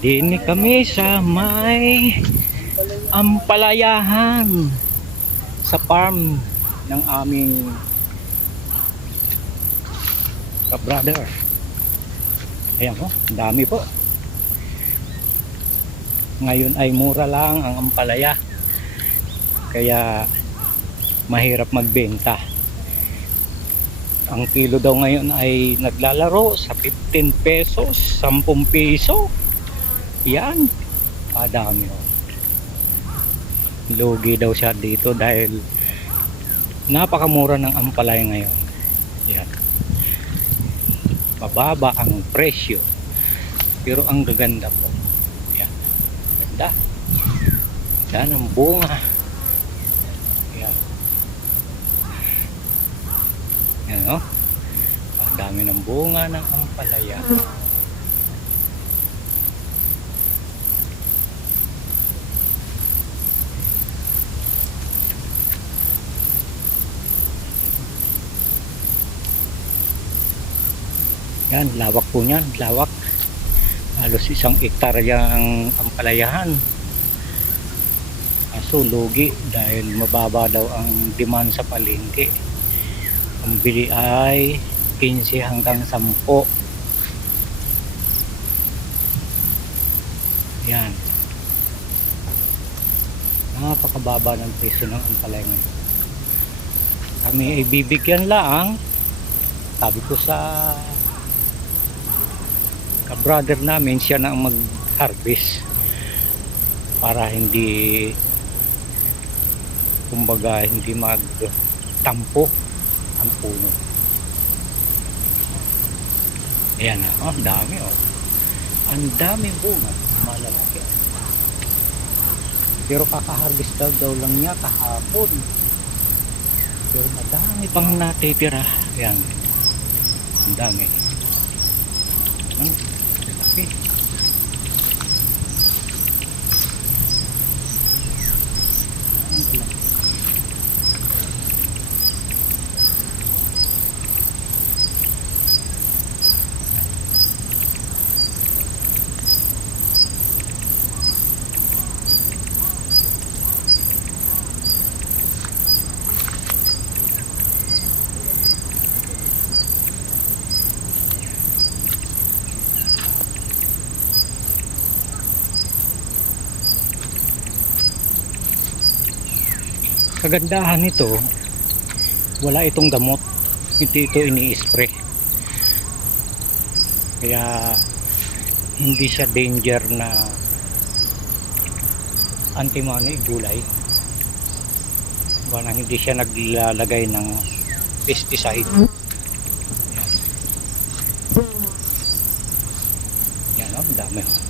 Dini kami sa may ampalayahan sa farm ng aming ka-brother. Ayan po, dami po. Ngayon ay mura lang ang ampalaya. Kaya mahirap magbenta. Ang kilo daw ngayon ay naglalaro sa 15 pesos, 10 piso. Yan, padami o. Lugi daw siya dito dahil napakamura ng ampalaya ngayon. Yan. Mababa ang presyo. Pero ang gaganda po. Yan. Ganda. Yan ang bunga. Yan. Yan o. Ang dami ng bunga ng ampalaya. Yan, lawak po niyan, lawak. Halos 1 hektarya ang ampalayahan. Kaso lugi dahil mababa daw ang demand sa palengke. Ang bili ay 15 hanggang 10. Yan. Napakababa ng presyo ng ampalaya ngayon. Kami ay bibigyan lang, sabi ko sa ka-brother namin, siya na ang mag-harvest para hindi, kumbaga, hindi magtampo ang puno. Ayan na, ang dami oh. Ang daming bunga, malalaki. Pero kaka-harvest daw lang niya kahapon. Pero madami pang natitira. Ayan, ang dami. Okay. Kagandahan nito, wala itong gamot, hindi ito ini-spray, kaya hindi siya danger na antimano gulay. Wala, hindi siya naglalagay ng pesticide. Yan, yan oh, dami.